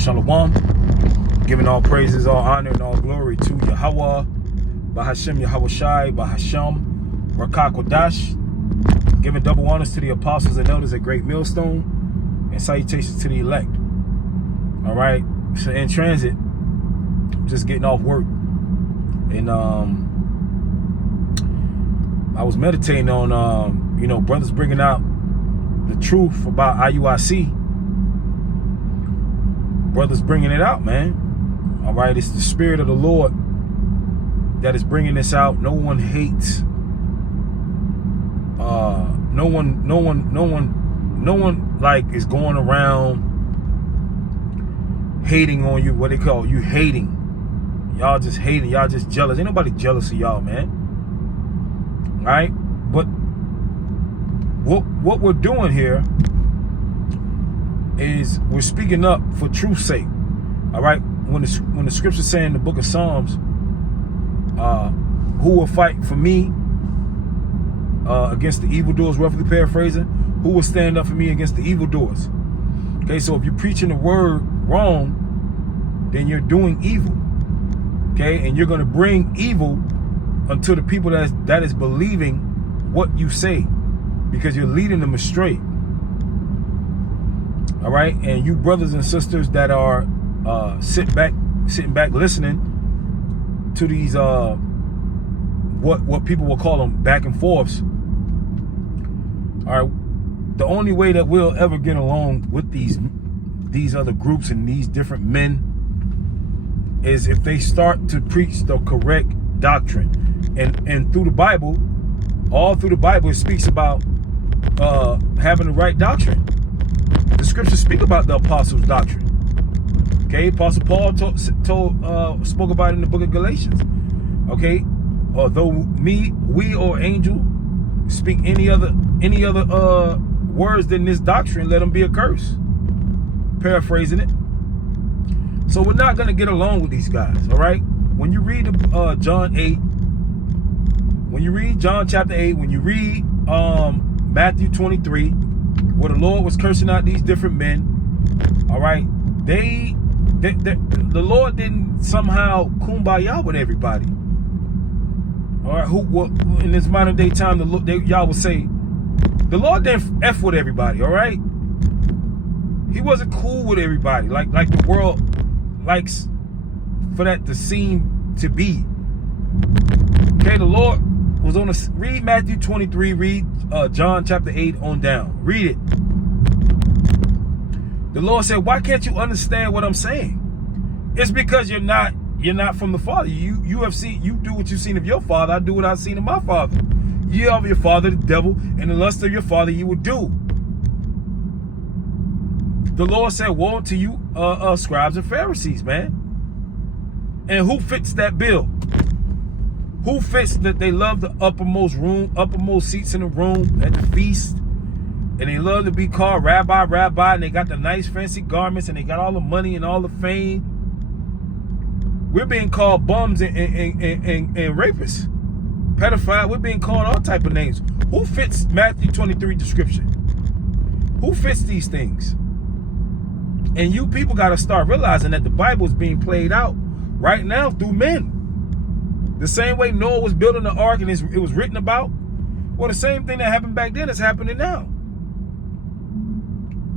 Shalom. Giving all praises, all honor, and all glory to Yahweh, Bahashem Yahweh Shai, Bahasham, Rakak Wadash. Giving double honors to the apostles and elders at Great Millstone, and salutations to the elect. All right. So in transit, just getting off work, and I was meditating on brothers bringing out the truth about IUIC. Brothers bringing it out, man. All right, it's the Spirit of the Lord that is bringing this out. No one hates. No one like is going around hating on you. What they call you hating. Y'all just hating. Y'all just jealous. Ain't nobody jealous of y'all, man. All right, but what we're doing here is we're speaking up for truth's sake. All right, when the scripture say in the book of Psalms, who will fight for me against the evildoers, roughly paraphrasing, who will stand up for me against the evildoers? Okay, so if you're preaching the word wrong, then you're doing evil. Okay, and you're going to bring evil unto the people that is believing what you say, because you're leading them astray. All right, and you brothers and sisters that are sitting back listening to these what people will call them back and forths. All right, the only way that we'll ever get along with these other groups and these different men is if they start to preach the correct doctrine, and through the Bible, all through the Bible, it speaks about having the right doctrine. The scriptures speak about the apostles' doctrine. Okay, Apostle Paul spoke about it in the book of Galatians. Okay, although we or angel speak any other words than this doctrine, let them be accursed. Paraphrasing it. So we're not gonna get along with these guys. All right. When you read John 8, when you read John chapter 8, when you read Matthew 23. Where the Lord was cursing out these different men, all right, the Lord didn't somehow kumbaya with everybody. All right, who in this modern day time, y'all would say the Lord didn't f with everybody. All right, He wasn't cool with everybody like the world likes for that to seem to be. Okay, the Lord was on read Matthew 23, read John chapter 8 on down. Read it. The Lord said, why can't you understand what I'm saying? It's because you're not from the Father. You do what you've seen of your father. I do what I've seen of my father. You of your father, the devil, and the lust of your father you will do. The Lord said, woe to you, scribes and Pharisees, man. And who fits that bill? Who fits that they love the uppermost seats in the room at the feast, and they love to be called rabbi, and they got the nice fancy garments, and they got all the money and all the fame? We're being called bums and rapists, pedophile. We're being called all type of names. Who fits Matthew 23 description? Who fits these things? And you people got to start realizing that the Bible is being played out right now through men. The same way Noah was building the ark and it was written about, well, the same thing that happened back then is happening now.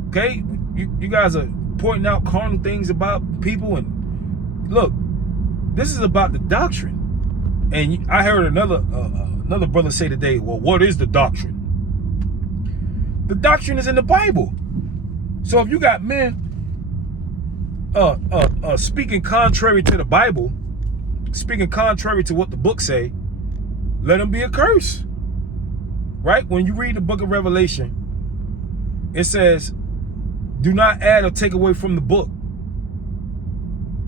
Okay, you guys are pointing out carnal things about people, and look, this is about the doctrine. And I heard another brother say today, well, what is the doctrine? The doctrine is in the Bible. So if you got men speaking contrary to the Bible, speaking contrary to what the book say, let them be accursed. Right? When you read the book of Revelation, it says, do not add or take away from the book.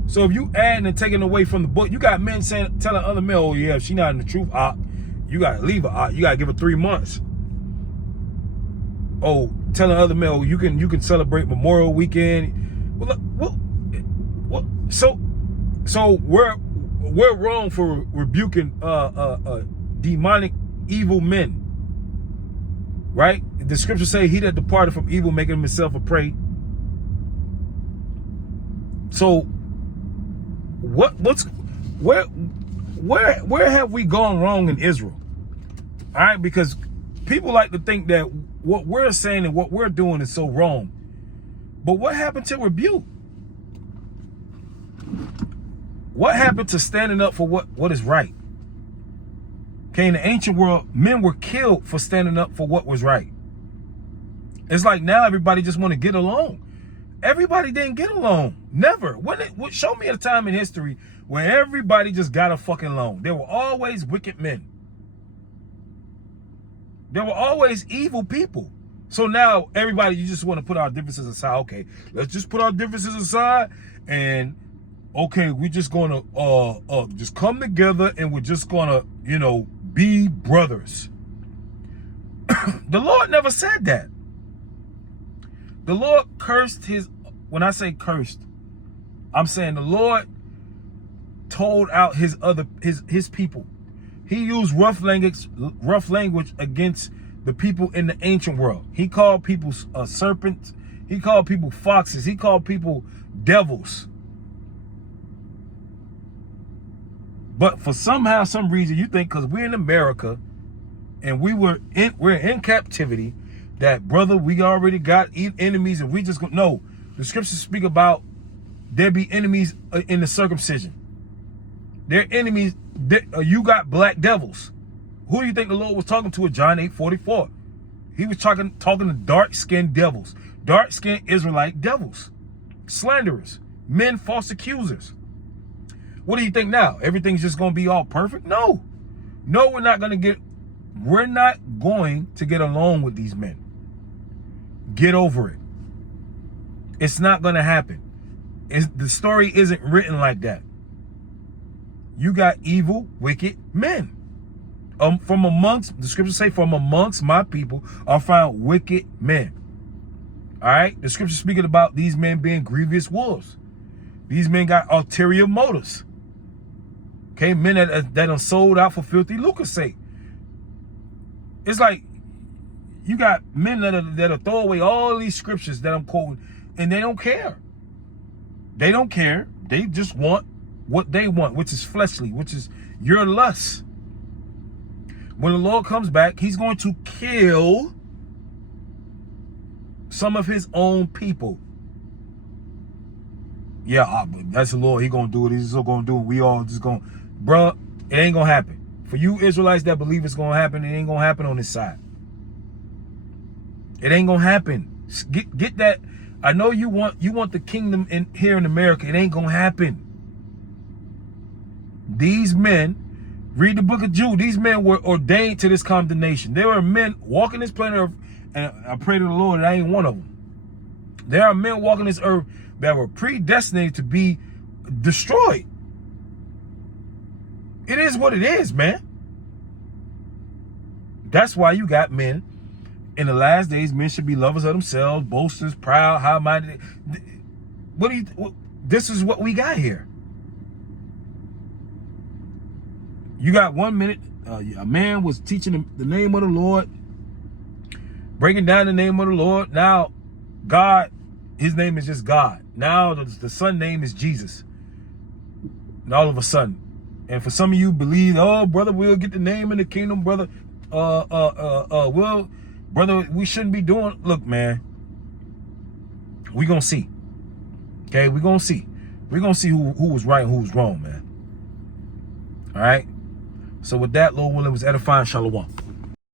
So if you add and taking away from the book, you got men telling other men, oh yeah, if she's not in the truth, you gotta leave her. You gotta give her 3 months. Oh, telling other men, oh, you can celebrate Memorial Weekend. Well, look, so we're wrong for rebuking demonic evil men, right? The scriptures say, he that departed from evil maketh himself a prey. So where have we gone wrong in Israel? All right, because people like to think that what we're saying and what we're doing is so wrong. But what happened to rebuke? What happened to standing up for what is right? Okay, in the ancient world, men were killed for standing up for what was right. It's like now everybody just want to get along. Everybody didn't get along. Never. Show me a time in history where everybody just got a fucking along. There were always wicked men. There were always evil people. So now everybody, you just want to put our differences aside. Okay, let's just put our differences aside, and okay, we're just gonna just come together, and we're just gonna, you know, be brothers. The Lord never said that. The Lord cursed his, when I say cursed, I'm saying the Lord told out his people. He used rough language against the people in the ancient world. He called people serpents. He called people foxes. He called people devils. But for some reason, you think because we're in America and we're in captivity, that, brother, we already got enemies and we just go. No, the scriptures speak about there be enemies in the circumcision. They're enemies. You got black devils. Who do you think the Lord was talking to in John 8:44? He was talking to dark-skinned devils, dark-skinned Israelite devils, slanderers, men, false accusers. What do you think now? Everything's just going to be all perfect? No, we're not going to get along with these men. Get over it. It's not going to happen. The story isn't written like that. You got evil, wicked men. The scriptures say, from amongst my people are found wicked men. All right? The scriptures speaking about these men being grievous wolves. These men got ulterior motives. Okay? Men that are sold out for filthy lucre's sake. It's like you got men that'll throw away all these scriptures that I'm quoting, and they don't care. They don't care. They just want what they want, which is fleshly, which is your lust. When the Lord comes back, he's going to kill some of his own people. Yeah, that's the Lord. He going to do it. He's still going to do it. We all just going, bruh, it ain't going to happen. For you Israelites that believe it's going to happen, it ain't going to happen on this side. It ain't going to happen. Get that. I know you want the kingdom here in America. It ain't going to happen. These men, read the book of Jude, these men were ordained to this condemnation. There were men walking this planet Earth, and I pray to the Lord that I ain't one of them. There are men walking this earth that were predestinated to be destroyed. It is what it is, man. That's why you got men in the last days. Men should be lovers of themselves, boasters, proud, high-minded. This is what we got here. You got 1 minute, a man was teaching the name of the Lord, breaking down the name of the Lord. Now, God, his name is just God. Now, the son name is Jesus. And all of a sudden, and for some of you believe, oh, brother, we'll get the name in the kingdom, brother. Brother, we shouldn't be doing. Look, man, we gonna see. Okay, we gonna see. We're gonna see who was right and who was wrong, man. All right. So with that, Lord willing, was edifying. Shalom.